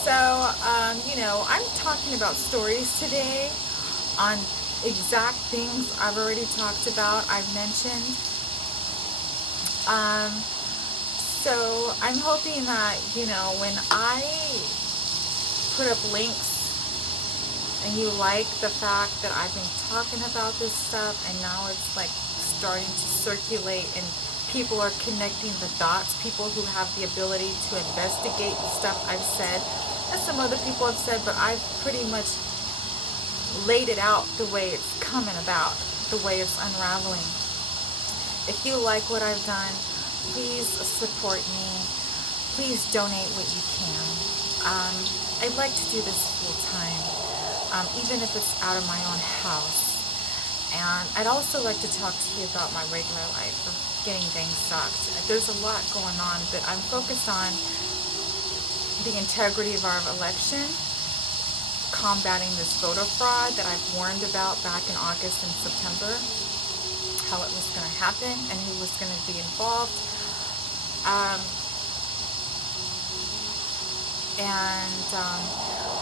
So, I'm talking about stories today on exact things I've already talked about, I've mentioned. So I'm hoping that, when I put up links and you like the fact that I've been talking about this stuff and now it's like starting to circulate and people are connecting the dots, people who have the ability to investigate the stuff I've said, as some other people have said, but I've pretty much laid it out the way it's coming about, the way it's unraveling. If you like what I've done, please support me. Please donate what you can. I'd like to do this full time, even if it's out of my own house. And I'd also like to talk to you about my regular life of getting things stocked. There's a lot going on, but I'm focused on the integrity of our election, combating this voter fraud that I've warned about back in August and September, how it was going to happen and who was going to be involved.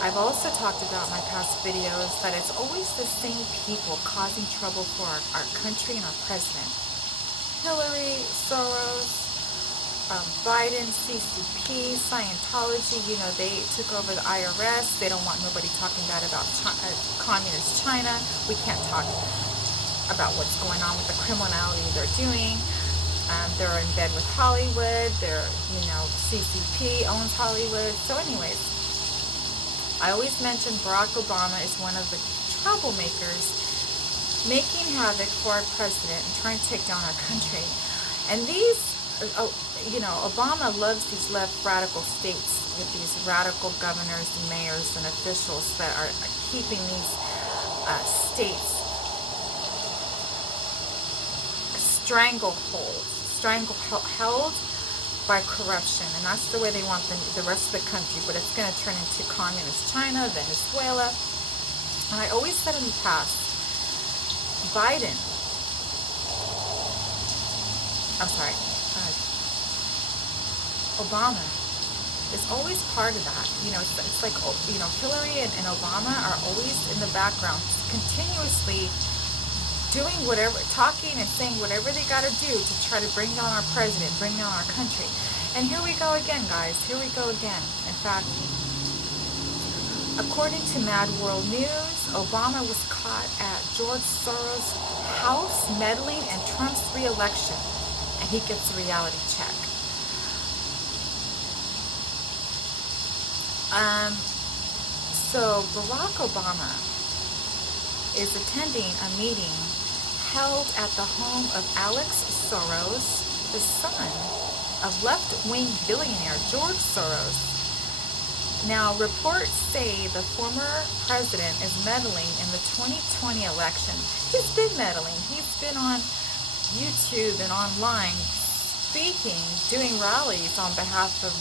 I've also talked about in my past videos that it's always the same people causing trouble for our country and our president. Hillary, Soros, Biden, CCP, Scientology, they took over the IRS. They don't want nobody talking bad about communist China. We can't talk about what's going on with the criminality they're doing. They're in bed with Hollywood. CCP owns Hollywood. So anyways, I always mention Barack Obama is one of the troublemakers making havoc for our president and trying to take down our country. And Obama loves these left radical states with these radical governors and mayors and officials that are keeping these states held by corruption. And that's the way they want the rest of the country, but it's going to turn into communist China, Venezuela. And I always said in the past, Obama is always part of that. It's like, Hillary and Obama are always in the background, continuously doing whatever, talking and saying whatever they got to do to try to bring down our president, bring down our country. And here we go again, guys. Here we go again. In fact, according to Mad World News, Obama was caught at George Soros' house meddling in Trump's re-election, and he gets a reality check. So Barack Obama is attending a meeting held at the home of Alex Soros, the son of left-wing billionaire George Soros. Now, reports say the former president is meddling in the 2020 election. He's been meddling. He's been on YouTube and online speaking, doing rallies on behalf of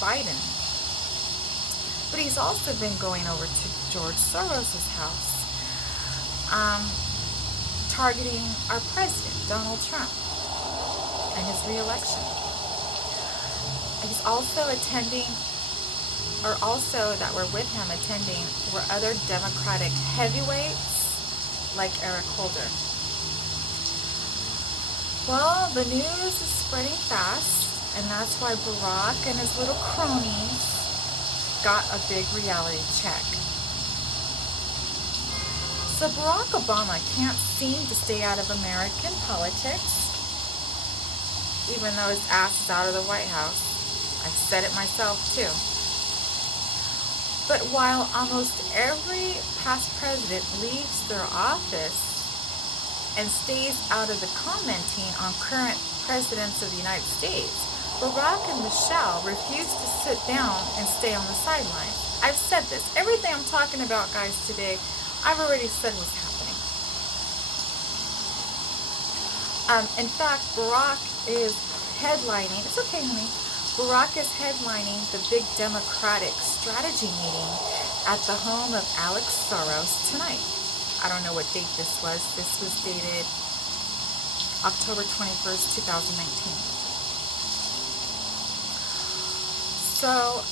Biden. But he's also been going over to George Soros' house, targeting our president, Donald Trump, and his re-election. He's also that were with him attending were other Democratic heavyweights like Eric Holder. Well, the news is spreading fast, and that's why Barack and his little cronies got a big reality check. So Barack Obama can't seem to stay out of American politics, even though his ass is out of the White House. I've said it myself too. But while almost every past president leaves their office and stays out of the commenting on current presidents of the United States, Barack and Michelle refuse to sit down and stay on the sidelines. I've said this. Everything I'm talking about, guys, today, I've already said what's happening. In fact, Barack is headlining. It's okay, honey. Barack is headlining the big Democratic strategy meeting at the home of Alex Soros tonight. I don't know what date this was. This was dated October 21st, 2019. So,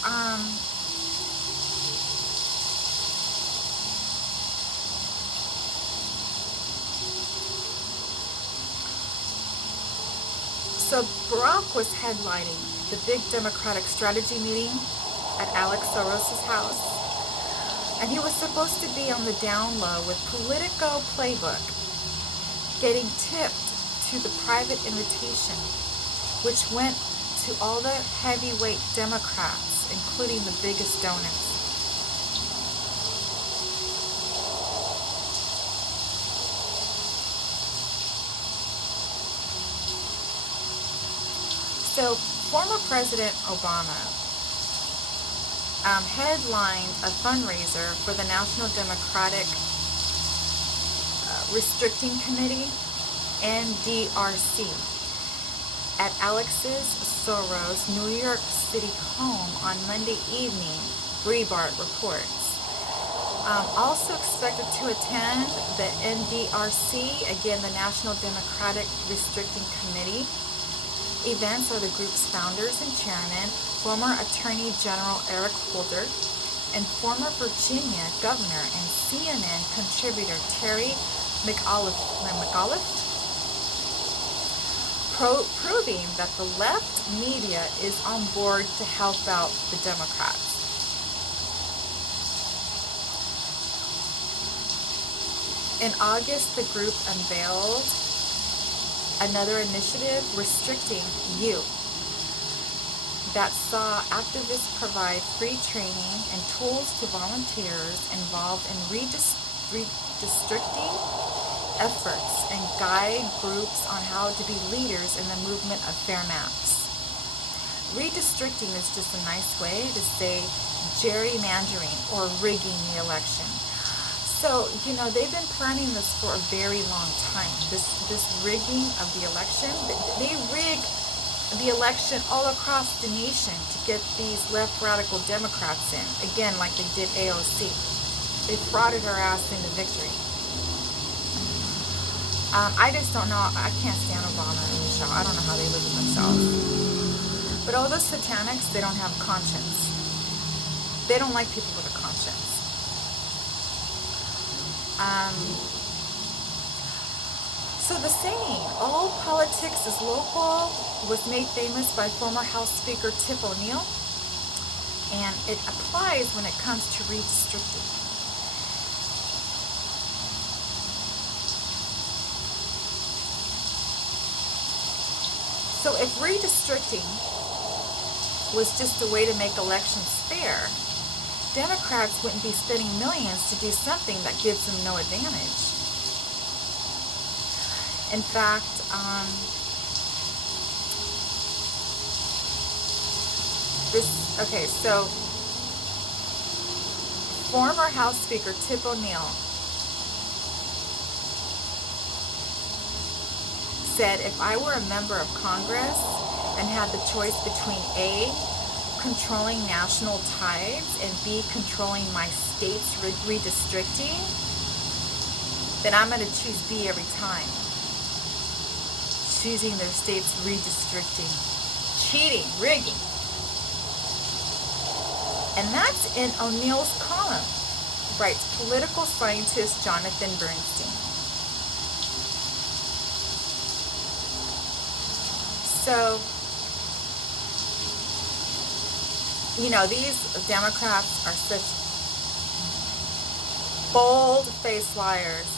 So Barack was headlining the big Democratic strategy meeting at Alex Soros' house. And he was supposed to be on the down low with Politico playbook, getting tipped to the private invitation, which went to all the heavyweight Democrats, including the biggest donors. So, former President Obama headlined a fundraiser for the National Democratic Restricting Committee, NDRC, at Alex's Soros' New York City home on Monday evening, Breitbart reports. Also expected to attend the NDRC, again the National Democratic Restricting Committee, events are the group's founders and chairman, former Attorney General Eric Holder, and former Virginia Governor and CNN contributor Terry McAuliffe, proving that the left media is on board to help out the Democrats. In August, the group unveiled another initiative, Restricting You, that saw activists provide free training and tools to volunteers involved in redistricting efforts and guide groups on how to be leaders in the movement of fair maps. Redistricting is just a nice way to say gerrymandering or rigging the election. So, they've been planning this for a very long time. This rigging of the election, they rig the election all across the nation to get these left radical Democrats in. Again, like they did AOC. They frauded our ass into victory. I just don't know. I can't stand Obama and Michelle. I don't know how they live with themselves. But all those satanics, they don't have conscience. They don't like people with a conscience. So the saying, all politics is local, was made famous by former House Speaker Tip O'Neill, and it applies when it comes to redistricting. So if redistricting was just a way to make elections fair, Democrats wouldn't be spending millions to do something that gives them no advantage. In fact, so former House Speaker Tip O'Neill said, if I were a member of Congress and had the choice between A, controlling national tithes, and B, controlling my state's redistricting, then I'm going to choose B every time. Choosing their state's redistricting. Cheating, rigging. And that's in O'Neill's column, writes political scientist Jonathan Bernstein. So, these Democrats are such bold-faced liars.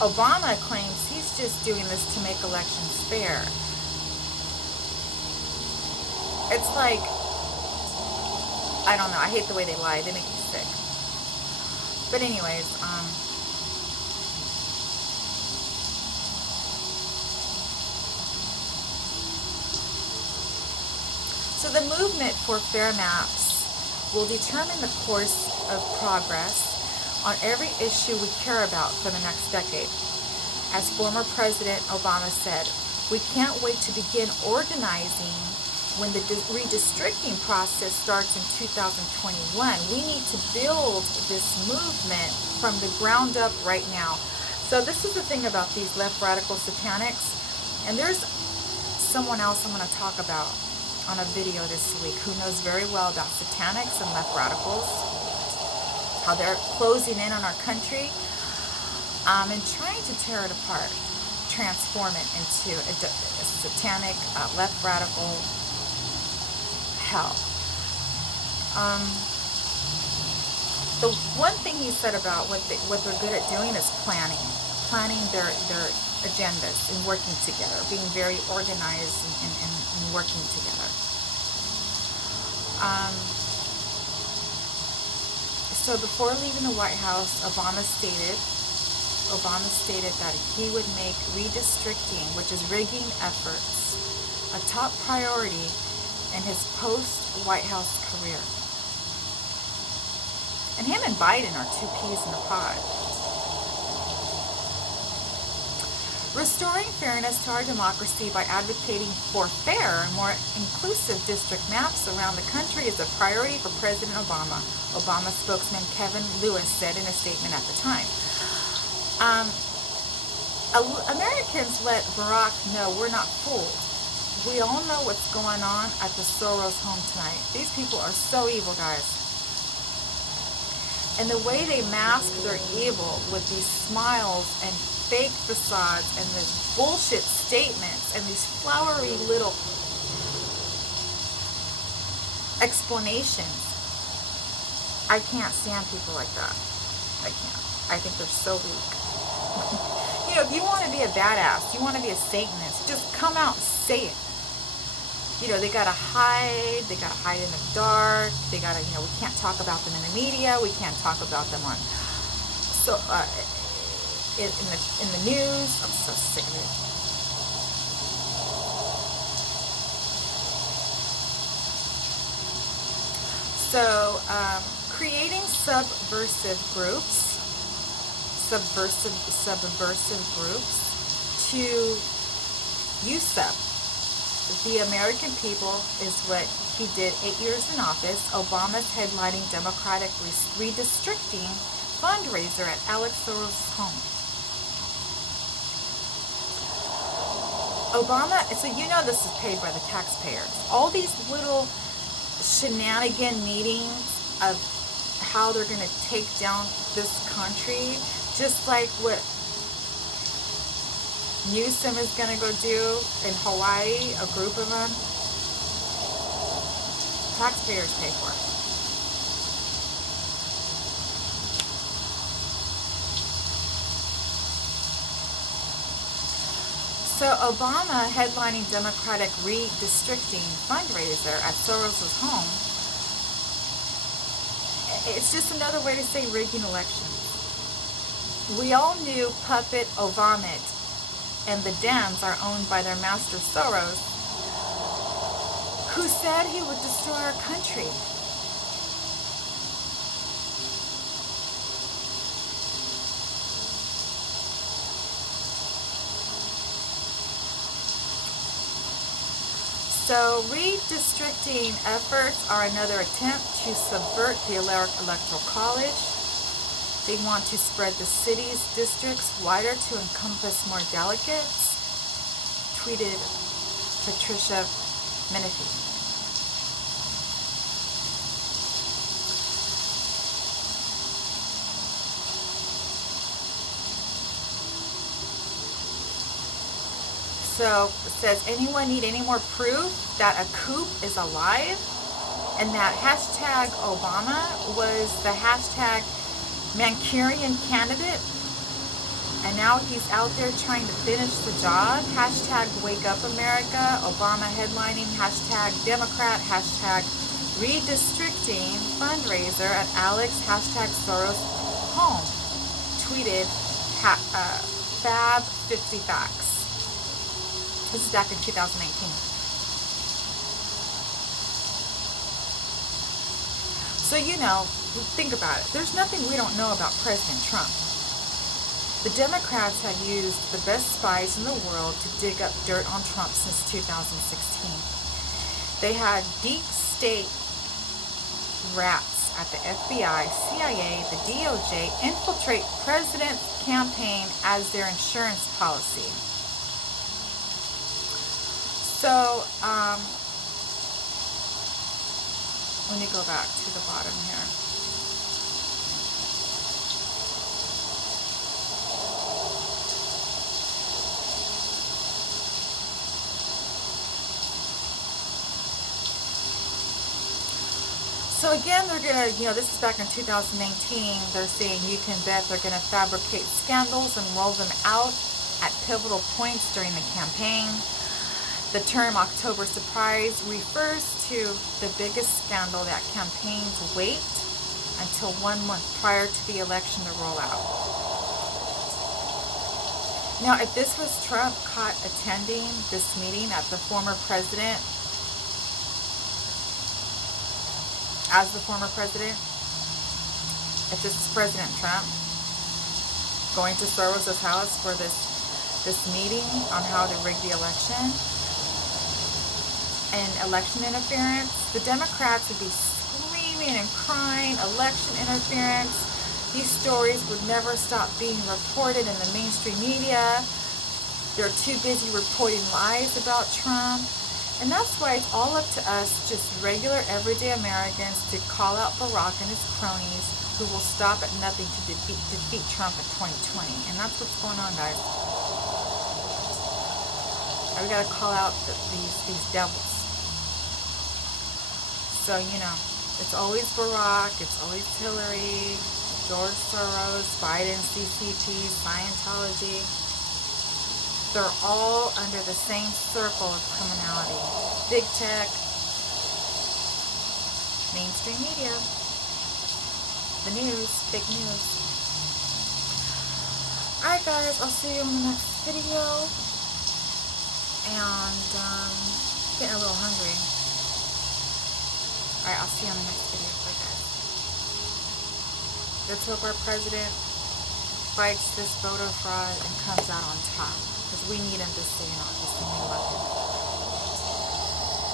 Obama claims he's just doing this to make elections fair. It's like, I don't know, I hate the way they lie. They make me sick. But anyways, so the movement for fair maps will determine the course of progress on every issue we care about for the next decade. As former President Obama said, we can't wait to begin organizing when the redistricting process starts in 2021. We need to build this movement from the ground up right now. So this is the thing about these left radical satanics. And there's someone else I'm going to talk about on a video this week who knows very well about satanics and left radicals, how they're closing in on our country, and trying to tear it apart, transform it into a satanic, left radical hell. The one thing he said about what they're good at doing is planning their agendas and working together, being very organized and working together. So before leaving the White House, Obama stated that he would make redistricting, which is rigging efforts, a top priority in his post-White House career. And him and Biden are two peas in a pod. Restoring fairness to our democracy by advocating for fair and more inclusive district maps around the country is a priority for President Obama, Obama spokesman Kevin Lewis said in a statement at the time. Americans let Barack know we're not fooled. We all know what's going on at the Soros home tonight. These people are so evil, guys. And the way they mask their evil with these smiles and fake facades and these bullshit statements and these flowery little explanations. I can't stand people like that. I can't. I think they're so weak. You know, if you want to be a badass, you want to be a Satanist, just come out and say it. You know, they gotta hide in the dark, they gotta, you know, we can't talk about them in the media, we can't talk about them on, so, in the news. I'm so sick of it. So, creating subversive groups to usurp the American people is what he did 8 years in office. Obama's headlining Democratic Redistricting Fundraiser at Alex Soros' home. Obama, so you know this is paid by the taxpayers. All these little shenanigan meetings of how they're going to take down this country, just like what Newsom is going to go do in Hawaii, a group of them. Taxpayers pay for it. So Obama headlining Democratic Redistricting Fundraiser at Soros' home. It's just another way to say rigging elections. We all knew Puppet Obama and the Dems are owned by their master Soros, who said he would destroy our country. So redistricting efforts are another attempt to subvert the electoral college. They want to spread the city's districts wider to encompass more delegates, tweeted Patricia Menifee. So it says, anyone need any more proof that a coup is alive? And that hashtag Obama was the hashtag Manchurian candidate, and now he's out there trying to finish the job. Hashtag Wake Up America, Obama headlining, hashtag Democrat, hashtag Redistricting Fundraiser at Alex, hashtag Soros home, tweeted Fab 50 Facts. This is back in 2018. So, you know, think about it. There's nothing we don't know about President Trump. The Democrats have used the best spies in the world to dig up dirt on Trump since 2016. They had deep state rats at the FBI, CIA, the DOJ infiltrate president's campaign as their insurance policy. So, let me go back to the bottom here. So again, they're going to, this is back in 2019, they're saying you can bet they're going to fabricate scandals and roll them out at pivotal points during the campaign. The term October surprise refers to the biggest scandal that campaigns wait until 1 month prior to the election to roll out. Now, if this was Trump caught attending this meeting as the former president, if this is President Trump going to Soros' house for this meeting on how to rig the election and election interference, the Democrats would be screaming and crying, election interference. These stories would never stop being reported in the mainstream media. They're too busy reporting lies about Trump. And that's why it's all up to us, just regular, everyday Americans, to call out Barack and his cronies who will stop at nothing to defeat Trump in 2020. And that's what's going on, guys. We got to call out these devils. So, it's always Barack, it's always Hillary, George Soros, Biden, CCP, Scientology. They're all under the same circle of criminality. Big tech, mainstream media, the news, fake news. Alright guys, I'll see you in the next video. And getting a little hungry. Alright, I'll see you on the next video. Bye guys. Let's hope our president fights this voter fraud and comes out on top. Because we need him to stay in office and we love him.